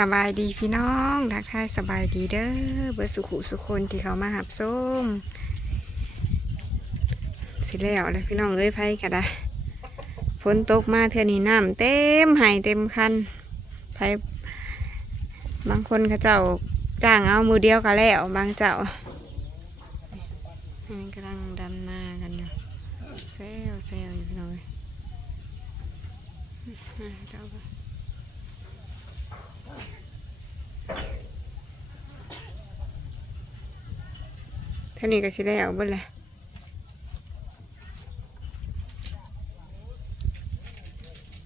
สบายดีพี่น้องทักทายสบายดีเด้อเบิร์สุขุสุคนที่เขามาหับส้มสิแล้วเลยพี่น้องเอ้ยไพ่กะได้ฝนตกมาเท่านี้น้ำเต็มไหายเต็มคันไพ่บางคนเขาเจ้าจ้างเอามือเดียวก็แล้วบางเจ้าอันนี้กำลังดำนากันอยู่เซลเซลอยู่พี่น้องเอ้ยอะเจ้าก็ เท่านี้ก็สิได้เอาเบิดแหละ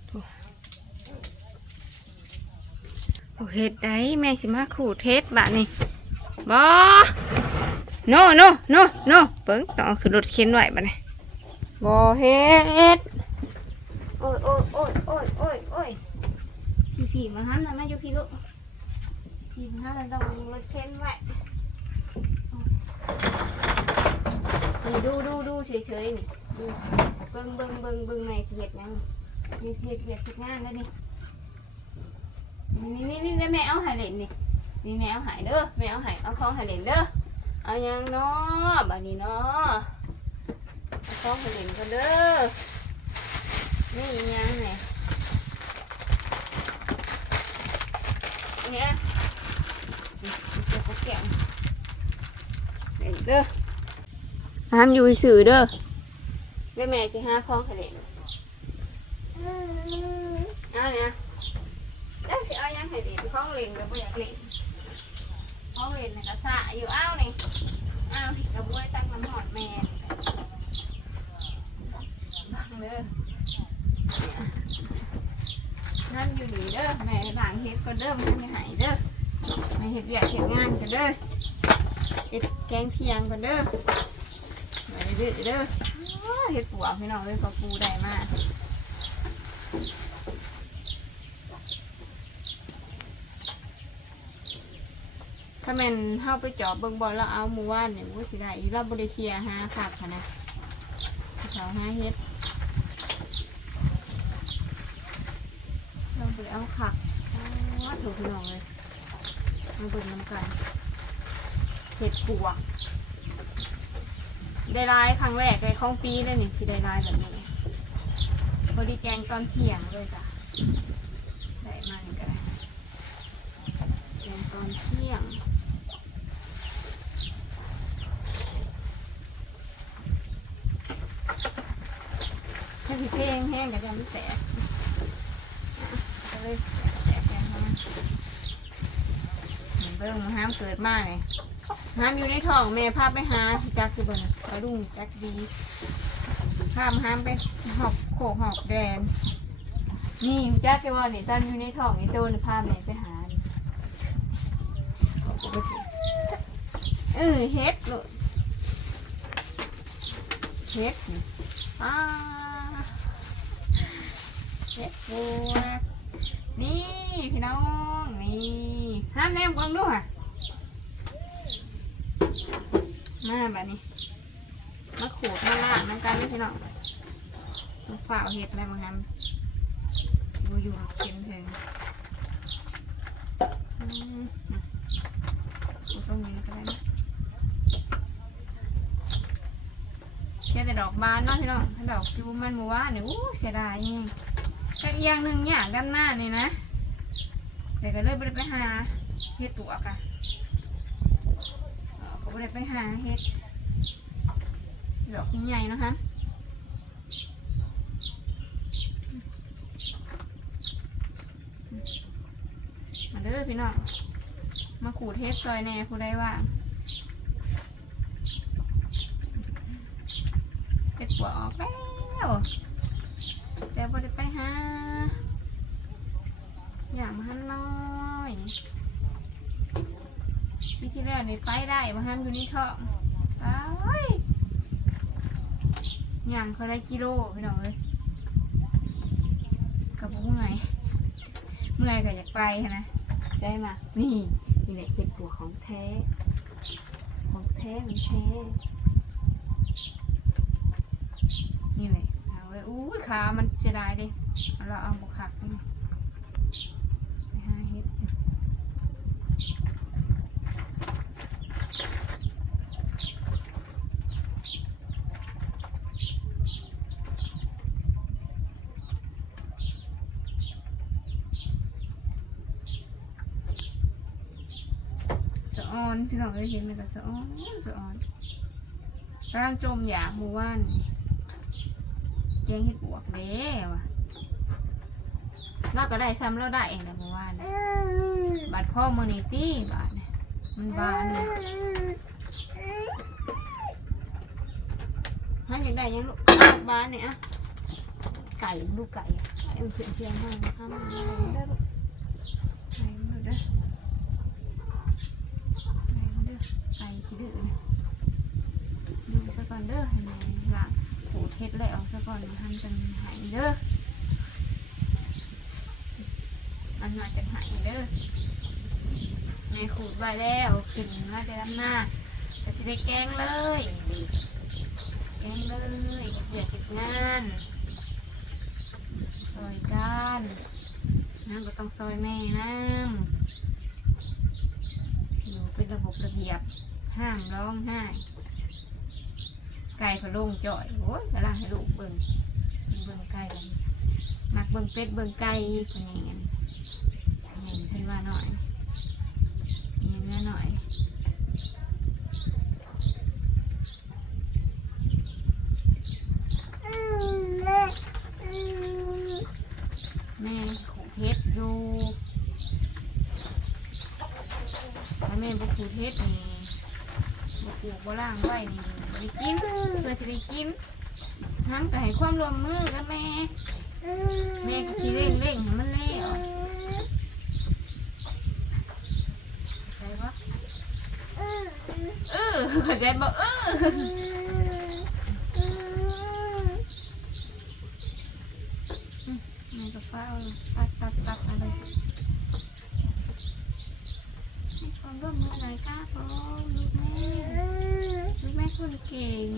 โอ้โอ้เฮ็ดได้แม่สิมาขูดเฮ็ดบะนี่บอโนโนโนโนเปิ้งต้องเอาขึ้นรถเข็นไว้บะนี่บอเฮ็ดโอ้ยโอ้ยโอ้ยโอ้ยโอ้ยโอ้ยพี่พี่มาหันนะมาอยู่พี่ลูกพี่มาหันแล้วต้องเอารถเข็นไว้ นี่ดูดูดูเฉยๆนี่ดูเบิ่งเบิ่งเบิ่งเบิ่งในเสิเฮ็ดหยังนี่สิเฮ็ดเฮ็ดทุกงานแล้วนี่นี่นี่นี่แม่เอาหายเล่นนี่นี่แม่เอาหายเด้อแม่เอาหายเอาของหายเล่นเด้อเอายังเนาะบัดนี้เนาะเอาของหายเล่นกันเด้อนี่ยังนี่เนี่ยจ้าก็แกะ เล่นเด้อห้ามอยู่สื่อเด้อเด้อแม่สิห้าคล้องทะเลนเอาเนี่ยแล้วสิเอายังให้เล่นคล้องเล่นก็บ่อยากเล่นคล้องเล่นน่ะก็สะอยู่อ้าวนี่อ้าวกระบวยตั้งน้ำหอดแม่บังเด้อเนี่ยนั่นอยู่นี่เด้อแม่หลังเฮ็ดก็เด้อมันไม่หายเด้อแม่เฮ็ดเวียกเฮ็ดงานก็เด้อเฮ็ดแกงเทียงก็เด้อไปเด้อเด้ออ้าเฮ็ดปัวพี่น้องเอ้ยเขาปูได้มากถ้าแม่นเฮาไปจอบเบิ่งบอลแล้วเอาหมู่ว่านเนี่ยมันก็สิได้อีเราบ่ได้เคลียร์หาคักหั้นนะเขาหาเฮ็ดเราไปเอาคักอ้าถูกพี่น้องเลยมาเบิ่งน้ำกัน เฮ็ดปัวได้ลายครั้งแรกในของปีเลยนี่ที่ได้ลายแบบนี้บริแกงตอนเที่ยงเลยจ้ะได้มานี่ก็ได้แกงตอนเที่ยงถ้าสิเพลงแห้งก็จะไม่แตกก็เลยแตกแกงเข้ามา เบิ่งห้ามเกิดมากเลยห้ามอยู่ในท้องแม่พาไปหาที่จักอยู่บนน่ะกระดุงจักดีห้ามห้ามไปหอบโขกหอบแดน นี่จักจะว่านี่ตอนอยู่ในท้องนี่โตนพาแม่ไปหาเออเฮ็ดลูกเฮ็ดอ่าเฮ็ดบัวนี่พี่น้อง นี่ห้ามแนมเบิ่งด้วยมาแบบนี้มาขูดมาลางน้ำกันเลยพี่น้องมาฝ่าวเห็ดอะไรบางงั้นดูอยู่เข็นถึงอืมนะดูตรงนี้ก็ได้นะแค่แต่ดอกบานเนาะพี่น้องถ้าดอกจูมันมัวเนี่ยอู้เสียดายนี่ก็อีกอย่างหนึ่งอย่างด้านหน้านี่นะ เดี๋ยวก็เลยไปไปหาเห็ดตัวกันก็บ่ได้ไปหาเห็ดดอกใหญ่ๆนะฮะมาเด้อพี่น้องมาขูดเห็ดซอยแน่ผู้ใดว่าเห็ดปัวออกแล้วแต่บ่ได้ไปหา อย่างมาหันน้อยปีที่แล้วนี่ไปได้มาหันอยู่นี่เถอะไปย่างเขาได้กิโลพี่น้องเลยกับเมื่อยเมื่อยก็อยากไปหั้นนะได้มานี่นี่แหละเป็นตัวของแท้ ของแท้ของแท้นี่เลยเอาไว้อู้ยขามันเสียดายดิเอาเราเอาบุกขักนี่ไปหาเห็ด อนพี่น้องได้เห็นไหมก็สะอ่อนสะอ่อนกำลังจมอยากหมู่ว่านแกงเห็ดบวกเด้ว่ะเราก็ได้ซ้ำเราได้เองแหละหมู่ว่านบัดพ่อมือนี่ตี้บาดมันบานเลยฮันอยากได้ยังลูกบ้านเนี่ยอะไก่ลูกไก่ไก่มันเสียงเสียงมากนะครับมันได้ลูกไก่มันได้ ไก่ ขี้ดื้อดูซะก่อนเด้อให้แม่ล้างขูดเฮ็ดแล้วซะก่อนทำจังหายเด้ออันน่าจะหายเด้อแม่ขูดไว้แล้วขึ้นมาแต่ลำหน้าก็จะได้แกงเลยแกงเลยอยากเก็บงานซอยกันน้ำก็ต้องซอยแม่น้ำอยู่เป็นระบบระเบียบ ห้ามร้องไห้ไก่พะโลงจ่อยโอ้ยกำลังให้ลูกเบิ่งเบิ่งไก่มักเบิ่งเป็ดเบิ่งไก่คนนี้กันเห็นเพิ่นว่าหน่อยเห็นว่าหน่อย แม่ขู่เพชรอยู่ถ้าแม่บุขู่เพชรนี่ บุขู่บ่ล่างไว้นี่บ่ได้กินเพื่อจะได้กินทั้งก็ให้ความร่วมมือกับแม่ แม่ก็ขี้เร่งเร่งให้มันแล้วใช่ปะเออเข้าใจบ่เออแม่ก็เฝ้าตัดตัดตัดอะไรให้ ความร่วมมือหน่อยค่ะพ่อลูกแม่ลูกแม่คนเก่ง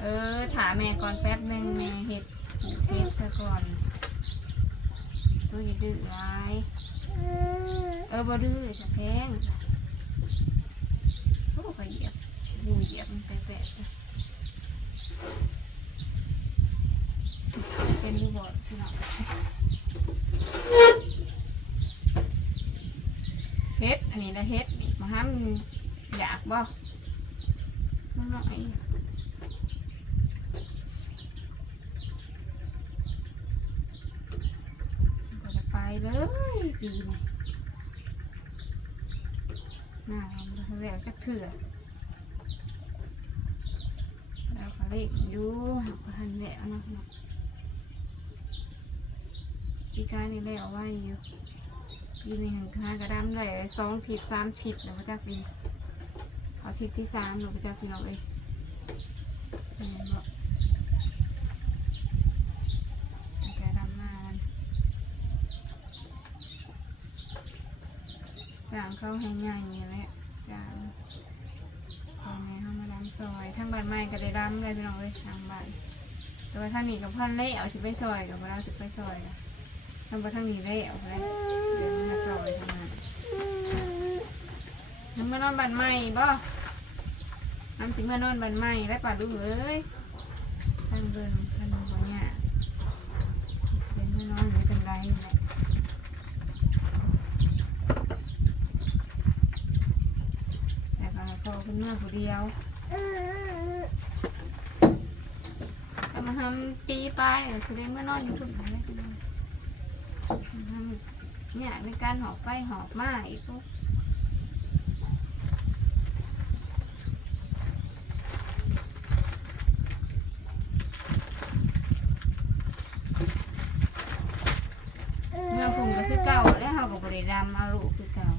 เออถามแม่ก่อนแป๊บหนึ่งแม่เห็ดผูกเพชรซะก่อนตัวอย่าดื้อไร้เออบ่ดื้อจะแพงโอ้ก็เหยียบดูเหยียบมันแปลกๆเลยเป็นดูบอดพี่น้อง เฮ็ด อันนี้นะเฮ็ดมาห้ามอยากบ่น้อยก็จะไปเลยปีนี้หน้าแล้วจะเถื่อแล้วก็เล็กอยู่หักพันแล้วเนะนะปีกายนี่แล้วไว้อยู่ ปีนี้หันคากระดำเลยสองทิศสามทิศแล้วก็จะปีเอาทิศที่สามหนูก็จะพี่น้องเอ้ยแม่นบอกกรากันจางเข้าให้ง่ายอย่างนี้แหละจางตอนนี้เข้ามาดำซอยทั้งบ้านไม้ก็ได้ดำเลยพี่น้องเลยทางบ้านแต่ว่าท่างนี้กับพันเล่เอาสิไปซอยกับเราสิไปซอยนะ ทำไปทางนี้เล่เอาไปเดี๋ยวมันมาซอยทางนั้นน้ำมานอนบ้านไม้บ่น้ำสิมานอนบ้านไม้แล้วป่าดูเลยทานเบิ่นท่านบ่เนี่ยเป็นมานอนหรือเป็นไรแหละแต่ก็พอเป็นเมื่อผู้เดียวก็มาทำปีไปก็แสดงว่านอนอยู่ทุกไหนเลยทำ เนี่ยในการหอบไปหอบมาอีกปุ๊บมื่อผมก็คือเก่าแล้วเขาก็บริดำเอาลูกคือเก่า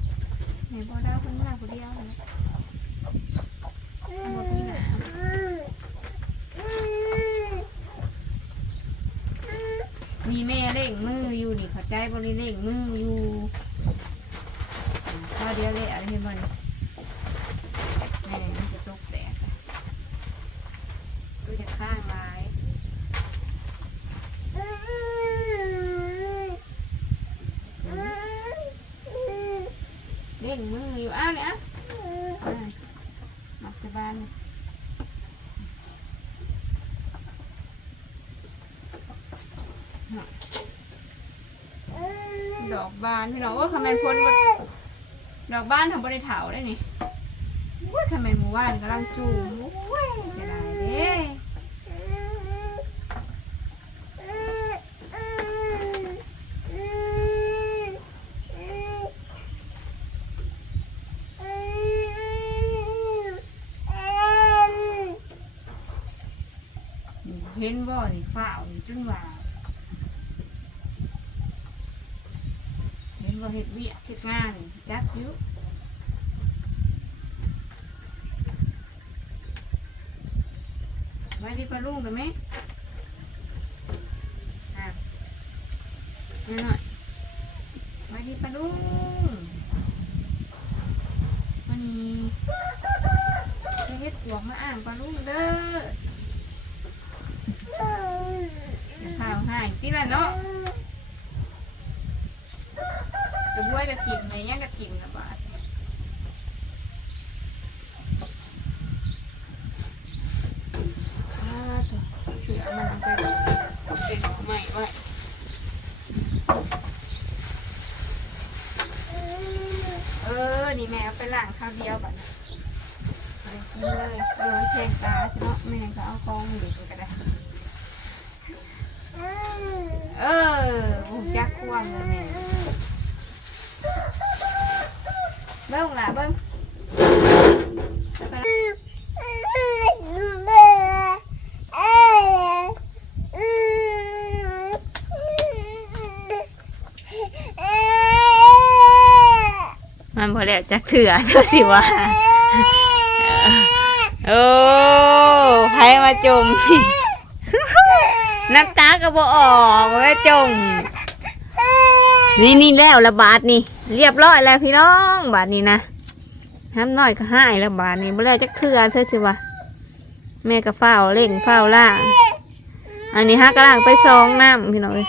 ในบ่ดาวเป็นเมื่อผู้เดียวเลย หมดนี่นะมีแม่เล่งมืออยู่นี่เข้า ใจบริเล่งมืออยู่ข้าวเดียวเลยอะไรเห็นบ่นี่แม่มันจะตกแตกอะตัวจะข้างร้ายเล่งมืออยู่อ้าวเนี่ยอะหมักจะบานเลย ดอกบานพี่น้องว่าคำแมนพ้นบ่ดอกบานทำบริเถาได้นี่ว่าคำแมนหมู่บ้านกำลังจูงโอ้ยเสียดายเด้เห็นบ่นี่ฝ้าวนี่จนว่า เห็นบ่เฮ็ดเวียเฮ็ดงานจักอยู่ไว้ดีปลาลุงกันไหมอะนี่หน่อยไว้ดีปลาลุงวันนี้ไปเฮ็ดปวกมาอ่างปลาลุงเด้อข้าวให้กินแล้วเนาะ จะบ้วยกระถิ่นไหมยังกระถิ่นนะบาทอ่าตัวเสือมันเอาไปเป็นใหม่ไว้เออ นี่แม่เอาไปล้างข้าวเดียวบัดนไปกินเลย เออแทงตาใช่เนาะแม่ก็เอากองเด็กก็ได้เออจักควงเลยแม่ เบิ้งล่ะเบิ้งมันพอแล้วจักเถื่อเธอสิว่าโอ้ไผมาจมน้ำตาก็บ่ออกเว้ยจง นี่นี่แล้วละบาทนี่ เรียบร้อยแล้วพี่น้องบาทนี้นะน้ำน้อยก็หายละบาทนี่ไม่ได้จะเคลื่อนเธอสิวะแม่ก็เฝ้าเล่งเฝ้าล่างอันนี้ฮะกำลังไปซองน้ำพี่น้องเอ้ย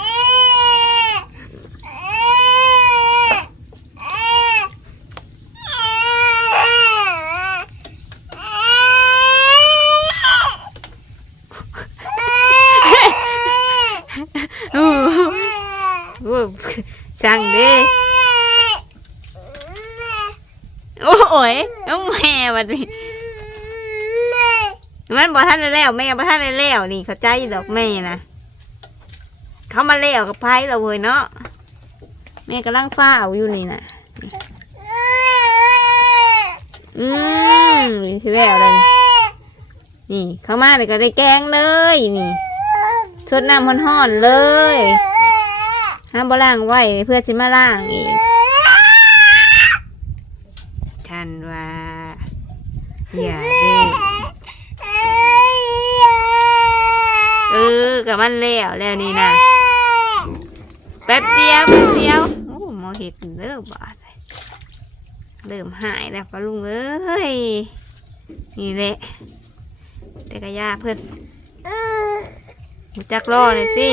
อู้หู สั่งเด้โอ้ยน้องแม่บัดนี้มันบอกท่านแล้วแม่บอกท่านแล้วนี่เข้าใจดอกแม่นะเขามาแล้วกับไพ่เราเว้ยเนาะแม่กำลังเฝ้าอยู่นี่นะอืมนี่สิแล้วเลยนี่นี่ เข้ามาเลยก็ได้แกงเลยนี่ชดน้ำห้อนๆเลย ห้ามบ่ล่างไว้เพื่อจะมาล่างอีกท่านว่า อย่าดื้อเออกับมันแล้วแล้วนี่นะแป๊บเดียวแป๊บเดียวโอ้หมอเห็ดเริ่มบาดเลยเริ่มหายแล้วปะลุงเอ้ยนี่แหละเด็กกระยาเพื่อนรู้จักรอเลยสิ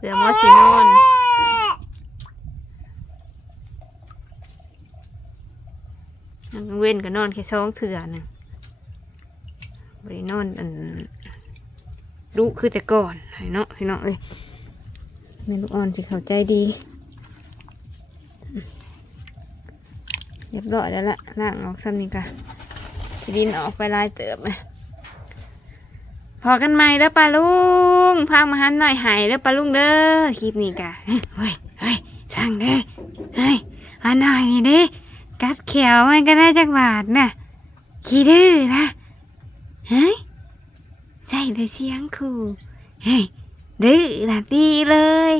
เดี๋ย วหมอสีนอนเว้นก็นอนแค่สองเถื่อนึงบรินอนอันดุคือแต่ก่อนให้เนาะพี่น้องเลยแม่ลูกอ่อนสิเข้าใจดีเรียบร้อยแล้วละล่างออกซ้ำนี่กะดินออกไปลายเติบนะ พอกันใหมแล้วปลาลุงพางมาหันหน่อยหายแล้วปลาลุงเด้อคลิปนี้กะเฮ้ยเฮ้ยช่างเด้เฮ้ยอันหน่อยนี่เด้กัดเขียวมันก็ได้จักบาทน่ะขี้ดื้อนะเฮ้ยใช่แต่เสียงขู่เฮ้ยดื้อนะตีเลย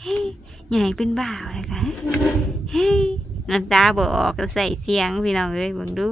เฮ้ยใหญ่เป็นบ่าวเลยค่ะเฮ้ยน้ำตาบออกก็ใส่เสียงพี่น้องเอ้ยเบิ่งดู